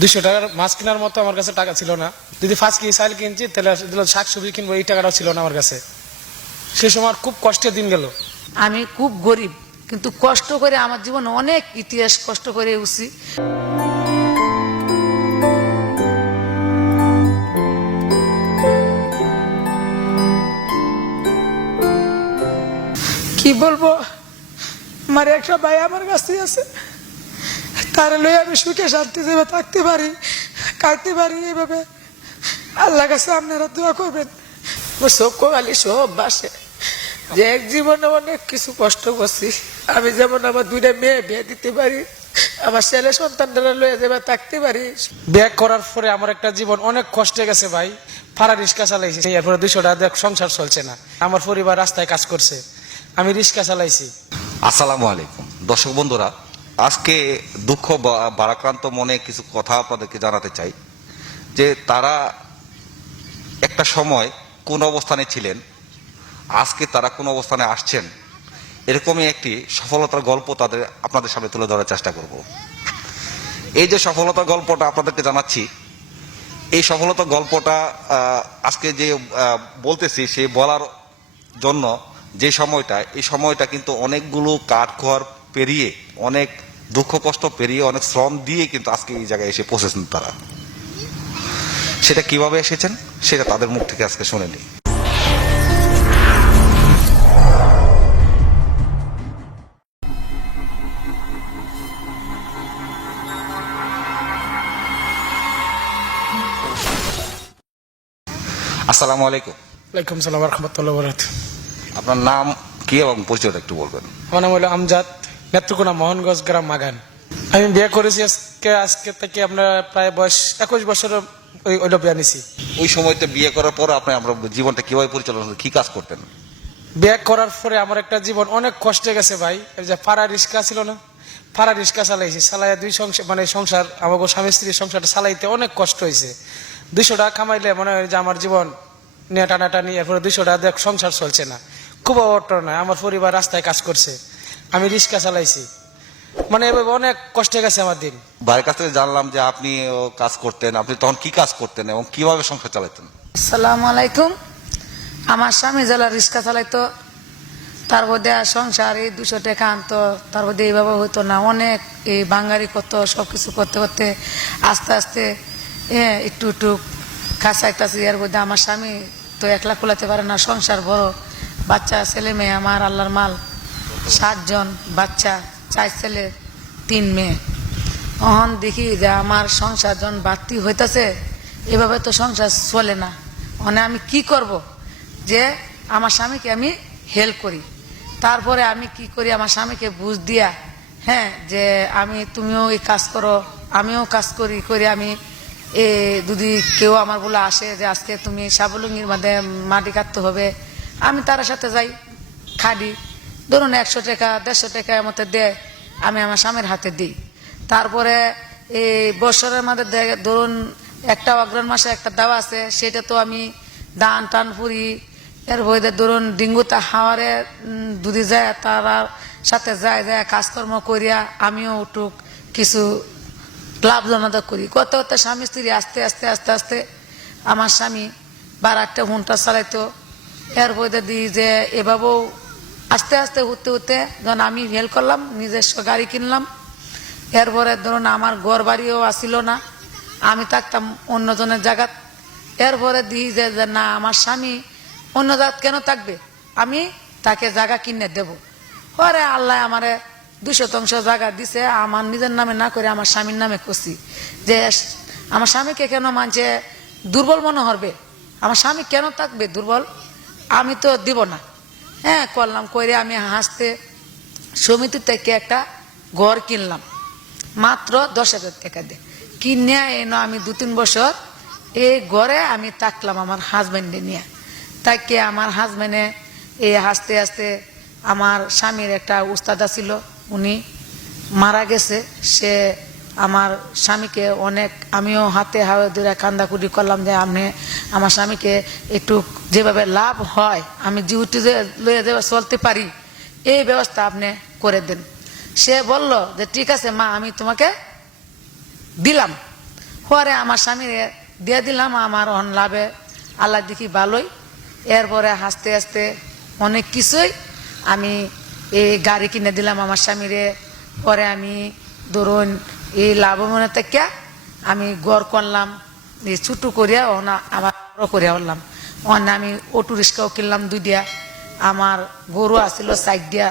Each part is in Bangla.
দুশো টাকার মাছ কেনার মতো আমার কাছে টাকা ছিল না। যদি ফার্স্ট কেজি চাল কিনছি তাহলে শাক সবজি কিনবো এই টাকাটাও ছিল না আমার কাছে। সে সময় খুব কষ্টের দিন গেল। আমি খুব গরিব কিন্তু কষ্ট করে আমার জীবনে অনেক ইতিহাস কষ্ট করে উঠছি। কি বলব? আমার একটা ভাই আমার কাছে আছে। তার লই আমি সুখে শান্তি যেভাবে থাকতে পারি কাটতে পারি এভাবে আল্লাহ কাছে আপনারা দোয়া করবেন। আমার সব কোয়ালি সব বাসে। যে এক জীবনে অনেক কিছু কষ্ট করছি আমি যেমন আমার দুইটা মেয়ে বিয়ে দিতে পারি আমার ছেলে সন্তানরা লয়ে যাবে থাকতে পারি। ব্যাগ করার পরে আমার একটা জীবন অনেক কষ্টে গেছে ভাই। ফাড়া রিক্সা চালাইছি এরপরে দুশো টাকা সংসার চলছে না। আমার পরিবার রাস্তায় কাজ করছে আমি রিক্সা চালাইছি। আসসালামু আলাইকুম। দর্শক বন্ধুরা আজকে দুঃখ বা- ভারাক্রান্ত মনে কিছু কথা আপনাদেরকে জানাতে চাই, যে তারা একটা সময় কোন অবস্থানে ছিলেন, আজকে তারা কোন অবস্থানে আসছেন, এরকমই একটি সফলতার গল্প তাদের, আপনাদের সামনে তুলে ধরার চেষ্টা করব। এই যে সফলতার গল্পটা আপনাদেরকে জানাচ্ছি, এই সফলতার গল্পটা আজকে যে বলতেছি, সেই বলার জন্য যে সময়টা, এই সময়টা কিন্তু অনেকগুলো কাঠ খোয়ার পেরিয়ে অনেক দুঃখ কষ্ট পেরিয়ে অনেক শ্রম দিয়ে কিন্তু আজকে এই জায়গায় এসে পৌঁছেছেন তারা। সেটা কীভাবে এসেছেন সেটা তাদের মুখ থেকে আজকে শুনে নিই। আসসালামু আলাইকুম। ওয়ালাইকুম সালাম রহমতুল্লাহ আপনার নাম কি এবং পরিচয়টা একটু বলবেন? আমার নাম হলো আমজাদ। নেত্রকোনা মোহনগঞ্জ গ্রাম মাগান। আমি বিয়ে করেছি আজকে আজকে থেকে আপনার প্রায় বয়স একুশ বছর ওই ওইটা বিয়ে নিছি। ওই সময়টা বিয়ে করার পর আপনি আমরা জীবনটা কীভাবে পরিচালনা? কি কাজ করতেন? বিয়ে করার পরে আমার একটা জীবন অনেক কষ্টে গেছে ভাই। যে ফাড়া রিক্সা ছিল না ফাড়া রিক্সা চালাইছি চালাই দুই সংসার মানে সংসার আমাকে স্বামী স্ত্রীর সংসারটা চালাইতে অনেক কষ্ট হয়েছে দুইশো টাকা কামাইলে মনে হয় যে আমার জীবন নিয়ে টানাটানি এরপরে দুইশো টাকা দেখ সংসার চলছে না। খুব অবটনয় আমার পরিবার রাস্তায় কাজ করছে। আমি রিক্সা চালাইছি। মানে এভাবে অনেক কষ্টে গেছে আমার দিন। ভাইয়ের কাছ থেকে জানলাম যে আপনি ও কাজ করতেন আপনি তখন কি কাজ করতেন এবং কীভাবে সংসার চালাতেন আসসালামু আলাইকুম। আমার স্বামী জেলা রিক্সা চালাইতো। তার মধ্যে আর সংসার এই দুশো টাকা আনতো। তার মধ্যে এইভাবে হতো না। অনেক এই বাঙালি করতো সব কিছু করতে করতে আস্তে আস্তে হ্যাঁ একটু একটু খাসাইতেছি এর মধ্যে আমার স্বামী তো একলা কুলাতে পারে না। সংসার বড়। বাচ্চা ছেলে মেয়ে আমার আল্লাহর মাল। সাতজন বাচ্চা, চার ছেলে, তিন মেয়ে। অহন দেখি যে আমার সংসার যখন বাড়তি হইতাছে, এভাবে তো সংসার চলে না। মানে আমি কি করব? যে আমার স্বামীকে আমি হেল্প করি। তারপরে আমি কি করি? আমার স্বামীকে বুঝ দিয়া হ্যাঁ যে আমি, তুমিও এই কাজ করো, আমিও কাজ করি, করে আমি। এ, যদি কেউ আমার বলে আসে যে আজকে তুমি সাবলুঙ্গির মধ্যে মাটি কাটতে হবে, আমি তার সাথে যাই খাডি ধরুন একশো টাকা, দেড়শো টাকা মতো দেয়, আমি আমার স্বামীর হাতে দিই। তারপরে এই বছরের মধ্যে ধরুন একটা অগ্রহণ মাসে একটা দাওয়া আছে, সেটা তো আমি দান টান পুরি এর বইতে ধরুন ডিঙ্গুতে হাওয়ারে দুদি যায়, তারা সাথে যায় যায়, কাজকর্ম করিয়া আমিও উঠুক, কিছু লাভজনক করি। কত কত স্বামী স্ত্রী আস্তে আস্তে আস্তে আস্তে আমার স্বামী বার একটা হুন্টা চালাইতো। এর বইতে দিই যে এভাবেও আস্তে আস্তে উঠতে উঠতে যখন আমি হেল্প করলাম নিজস্ব গাড়ি কিনলাম। এরপরে ধরুন আমার ঘর বাড়িও আসিল না। আমি থাকতাম অন্যজনের জায়গাত এরপরে দিই যে যে না, আমার স্বামী অন্য জায়গাত কেন থাকবে? আমি তাকে জায়গা কিনে দেব। পরে আল্লাহ আমারে দুই শতাংশ জায়গা দিছে। আমার নিজের নামে না করে আমার স্বামীর নামে করছি। যে আমার স্বামীকে কেন মানছে দুর্বল মনে হবে? আমার স্বামী কেন থাকবে দুর্বল? আমি তো দিব না। হ্যাঁ করলাম করে আমি হাসতে সমিতি থেকে একটা ঘর কিনলাম। মাত্র দশ হাজার টাকা দিয়ে। কিনে এনো আমি দু তিন বছর এই ঘরে আমি থাকলাম আমার হাজব্যান্ডে নিয়ে। তাকে আমার হাজব্যান্ডে এই হাসতে হাসতে আমার স্বামীর একটা উস্তাদা ছিল উনি মারা গেছে। সে আমার স্বামীকে অনেক, আমিও হাতে হাওয়া ধরে কান্দাকুটি করলাম যে আপনি আমার স্বামীকে একটু যেভাবে লাভ হয়, আমি লইয়া যেভাবে চলতে পারি, এই ব্যবস্থা আপনি করে দেন। সে বলল যে, ঠিক আছে মা, আমি তোমাকে দিলাম। পরে আমার স্বামীর দিয়ে দিলাম, আমার অন লাভে আল্লাহ দেখি ভালোই। এরপরে হাসতে হাসতে অনেক কিছুই আমি এই গাড়ি কিনে দিলাম আমার স্বামীরে। পরে আমি ধরুন এই লাভবান থেকে আমি গড় করলাম, এই ছোটো করিয়া ওনা আবার বড় করিয়া হলাম অন্য আমি অটো রিক্সাও কিনলাম দুই দিয়া আমার গরু আসছিল সাইড দিয়া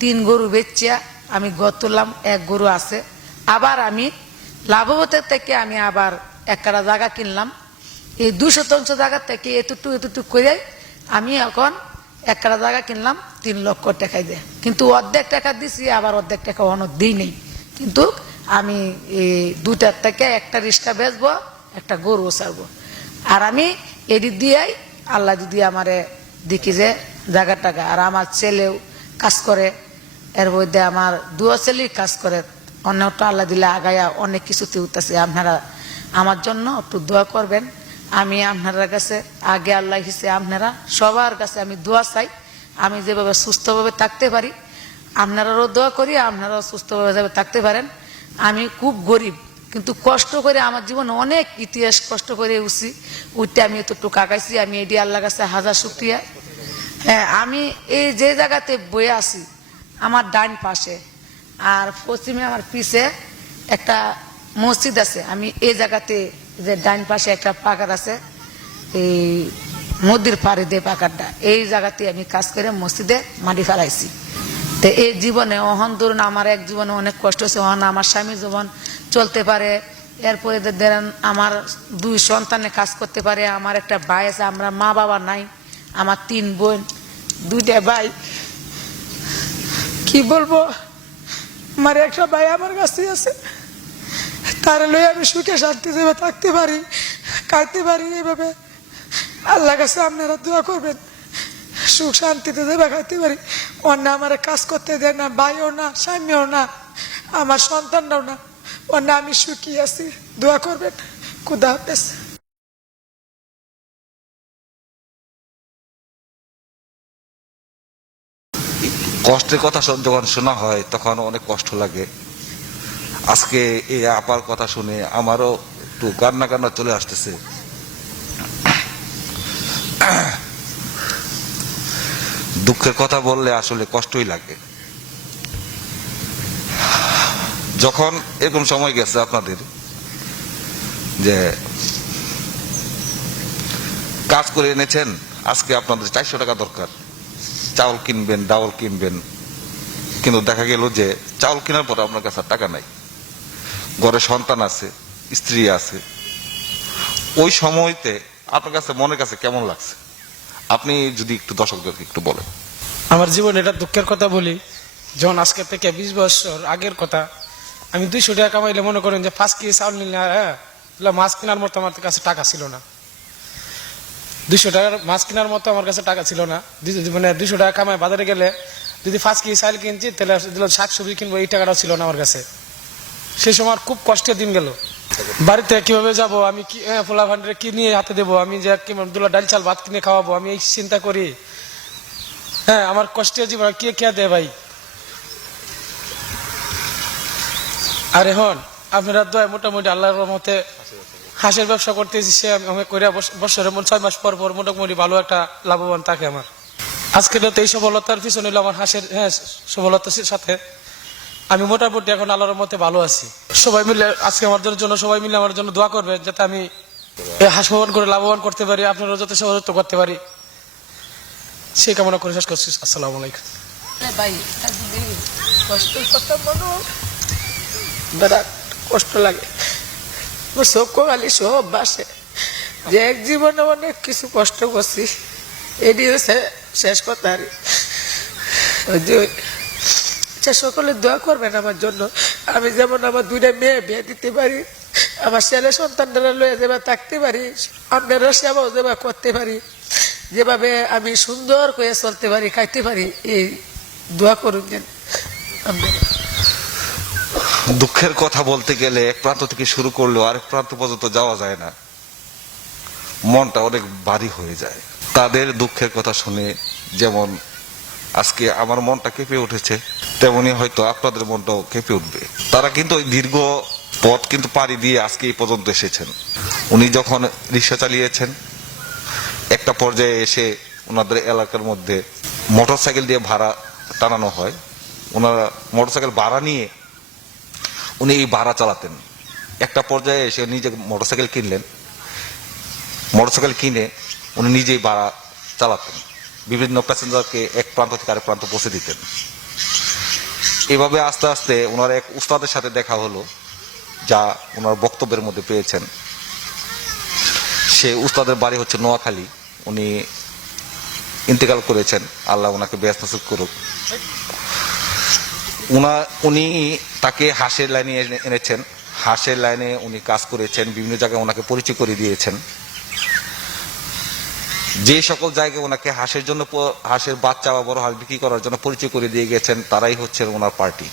তিন গরু বেচিয়া আমি গড় তুললাম, এক গরু আছে। আবার আমি লাভবতের থেকে আমি আবার একটা জায়গা কিনলাম। এই দুই শতাংশ জায়গা থেকে এতটুকু এতটুকু করে আমি এখন একটা জায়গা কিনলাম, তিন লক্ষ টাকা দিয়ে। কিন্তু অর্ধেক টাকা দিছি, আবার অর্ধেক টাকা অন্য দিই নেই। কিন্তু আমি দুটার থেকে একটা রিক্সা বেচবো, একটা গরু ছাড়বো। আর আমি এদিক দিয়েই আল্লাহ যদি আমারে দেখি যে জায়গা টাকা, আর আমার ছেলেও কাজ করে, এর মধ্যে আমার দুয়া ছেলেই কাজ করে, অন্যটা আল্লাহ দিলে আগায়া অনেক কিছুতে উঠতেছে। আপনারা আমার জন্য একটু দোয়া করবেন। আমি আপনার কাছে, আগে আল্লাহ হিসে আপনারা সবার কাছে আমি দোয়া চাই। আমি যেভাবে সুস্থভাবে থাকতে পারি আপনারাও দোয়া করি, আপনারাও সুস্থভাবে থাকতে পারেন। আমি খুব গরিব, কিন্তু কষ্ট করে আমার জীবনে অনেক ইতিহাস কষ্ট করে উঠছি। উঠতে আমি এতটুকু কাকাইছি আমি এটি আল্লাহ কাছে হাজার শুক্রিয়া। হ্যাঁ আমি এই যে জায়গাতে বয়ে আছি, আমার ডান পাশে, আর পশ্চিমে আমার পিছে একটা মসজিদ আছে। আমি এই জায়গাতে যে ডান পাশে একটা পাকার আছে, এই নদীর পাড়ে দিয়ে পাকারটা, এই জায়গাতে আমি কাজ করে মসজিদে মাটি ফেলাইছি। তো এই জীবনে, অহন ধরুন আমার এক জীবনে অনেক কষ্ট হয়েছে, অহন আমার স্বামী জীবন চলতে পারে, এরপরে ধরেন আমার দুই সন্তানে কাজ করতে পারে, আমার একটা ভাই আছে, আমরা মা বাবা নাই, আমার তিন বোন, দুইটা ভাই। কি বলব? আমার একটা ভাই আমার কাছে আছে। তার লই আমি সুখে শান্তি দেবে থাকতে পারি কাটতে পারি এইভাবে আল্লাহ কাছে আপনারা দোয়া করবেন, সুখ শান্তিতে দেবে খাইতে পারি। আমার কাজ করতে দেয় না, ভাইও না, স্বামীও না, আমার সন্তানরাও না। অন্য আমি সুখী আছি, দোয়া করবেন, খুদা হাফেজ। কষ্টের কথা যখন শোনা হয়, তখন অনেক কষ্ট লাগে। আজকে এই আপার কথা শুনে আমারও একটু কান্না কান্না চলে আসতেছে। দুঃখের কথা বললে আসলে কষ্টই লাগে। যখন এরকম সময় গেছে আপনাদের, যে কাজ করে এনেছেন, আজকে আপনাদের চারশো টাকা দরকার। চাউল কিনবেন, ডাউল কিনবেন। কিন্তু দেখা গেল যে চাউল কেনার পর আপনার কাছে টাকা নাই। ঘরে সন্তান আছে, স্ত্রী আছে। ওই সময়তে আপনার কাছে মনের কাছে কেমন লাগছে? আপনি যদি একটু দর্শকদেরকে একটু বলেন। আমার জীবনে এটা দুঃখের কথা বলি, যখন আজকে থেকে বিশ বছর আগের কথা, আমি দুইশো টাকা কামাইলে মনে করেন যে পাঁচ কেজি চাউল নিলে হ্যাঁ মাছ কেনার মতো আমার কাছে টাকা ছিল না। দুইশো টাকার মাছ কেনার মতো আমার কাছে টাকা ছিল না। মানে দুইশো টাকা কামাই বাজারে গেলে যদি পাঁচ কেজি চাল কিনছি, তাহলে দিল শাক সবজি কিনবো, এই টাকাটাও ছিল না আমার কাছে। সেই সময় খুব কষ্টের দিন গেল। বাড়িতে কীভাবে যাব? আমি কি হ্যাঁ, পোলা ভান্ডারে কি নিয়ে হাতে দেবো? আমি যে দুলা ডাল চাল ভাত কিনে খাওয়াবো আমি এই চিন্তা করি। হ্যাঁ আমার কষ্টের জীবন কে কে দেয় ভাই? আর এখন আপনারা দয় মোটামুটি আল্লাহর রহমতে হাঁসের ব্যবসা করতেছি সে আমি করে বছরে ছয় মাস পর পর মোটামুটি ভালো একটা লাভবান থাকে আমার। আজকে তো এই সফলতার পিছনে হলো আমার হাঁসের হ্যাঁ সফলতার সাথে আমি মোটামুটি এখন আল্লাহর মতে ভালো আছি। সবাই মিলে আজকে আমার জন্য সবাই মিলে আমার জন্য দোয়া করবে যাতে আমি এই হাঁস পালন করে লাভবান করতে পারি আপনারাও যাতে সহযোগিতা করতে পারি। সেই কামনা করে শেষ করছি। আসসালামু আলাইকুম। ভাই কষ্ট কথা বলো। বিরাট কষ্ট লাগে। আমার সব কগালি সব বাসে। যে এক জীবনে অনেক কিছু কষ্ট করছি এটি হচ্ছে শেষ কথা আর যে আচ্ছা সকলে দোয়া করবেন আমার জন্য। আমি যেমন আমার দুইটা মেয়ে বিয়ে দিতে পারি, আমার ছেলে সন্তানরা লয়ে যাবে থাকতে পারি আপনারা সেবাও যেবা করতে পারি, যেভাবে আমি সুন্দর করে চলতে পারি, খাইতে পারি, এই দোয়া করুন যেন। দুঃখের কথা বলতে গেলে এক প্রান্ত থেকে শুরু করলেও আরেক প্রান্ত পর্যন্ত যাওয়া যায় না। মনটা অনেক ভারী হয়ে যায়। তাদের দুঃখের কথা শুনে যেমন আজকে আমার মনটা কেঁপে উঠেছে। তেমনি হয়তো আপনাদের মনটাও কেঁপে উঠবে। তারা কিন্তু ওই দীর্ঘ পথ কিন্তু পাড়ি দিয়ে আজকে এই পর্যন্ত এসেছেন। উনি যখন রিক্সা চালিয়েছেন, একটা পর্যায়ে এসে ওনাদের এলাকার মধ্যে মোটরসাইকেল দিয়ে ভাড়া টানানো হয়। ওনারা মোটরসাইকেল ভাড়া নিয়ে উনি এই ভাড়া চালাতেন। একটা পর্যায়ে এসে নিজে মোটরসাইকেল কিনলেন। মোটরসাইকেল কিনে উনি নিজেই ভাড়া চালাতেন। বিভিন্ন প্যাসেঞ্জারকে এক প্রান্ত থেকে আরেক প্রান্ত পৌঁছে দিতেন। এভাবে আস্তে আস্তে ওনার এক উস্তাদের সাথে দেখা হলো, যা ওনার বক্তব্যের মধ্যে পেয়েছেন। সে উস্তাদের বাড়ি হচ্ছে নোয়াখালী। উনি ইন্তেকাল করেছেন। আল্লাহ ওনাকে ব্যস্ত করুক। উনি তাকে হাঁসের লাইনে এনেছেন। হাঁসের লাইনে উনি কাজ করেছেন। বিভিন্ন জায়গায় ওনাকে পরিচয় করে দিয়েছেন। যে সকল জায়গায় ওনাকে হাঁসের জন্য হাঁসের বাচ্চা বা বড় হাঁস বিক্রি করার জন্য পরিচয় করে দিয়ে গেছেন, তারাই হচ্ছেন ওনার পার্টি।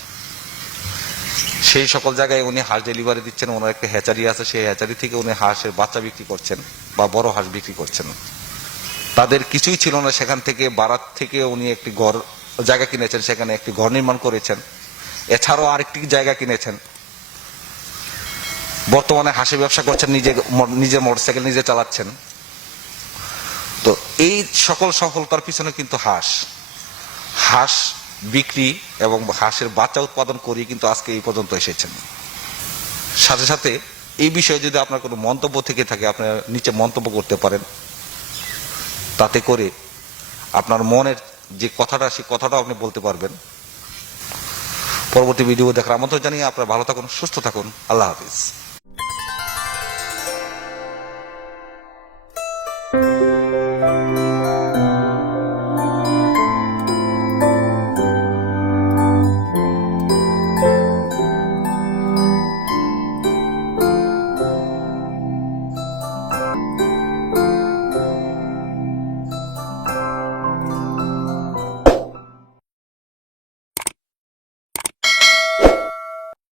সেই সকল জায়গায় উনি হাঁস ডেলিভারি দিচ্ছেন, ওনার একটা হ্যাচারি আছে, সেই হ্যাচারি থেকে উনি হাঁসের বাচ্চা বিক্রি করছেন বা বড় হাঁস বিক্রি করছেন। তাদের কিছুই ছিল না সেখান থেকে, বারাত থেকে উনি একটি ঘর, জায়গা কিনেছেন, সেখানে একটি ঘর নির্মাণ করেছেন। এছাড়াও আরেকটি জায়গা কিনেছেন। বর্তমানে হাঁসের ব্যবসা করছেন, নিজে নিজে মোটরসাইকেল নিজে চালাচ্ছেন। তো এই সকল সফলতার পিছনে কিন্তু হাঁস। হাঁস বিক্রি এবং হাঁসের বাচ্চা উৎপাদন করি কিন্তু আজকে এই পর্যন্ত এসেছেন। সাথে সাথে এই বিষয়ে যদি আপনার কোনো মন্তব্য থেকে থাকে আপনার নিচে মন্তব্য করতে পারেন। তাতে করে আপনার মনের যে কথাটা, সেই কথাটা আপনি বলতে পারবেন। পরবর্তী ভিডিও দেখার আমন্ত্রণ জানিয়ে আপনারা ভালো থাকুন, সুস্থ থাকুন। আল্লাহ হাফিজ।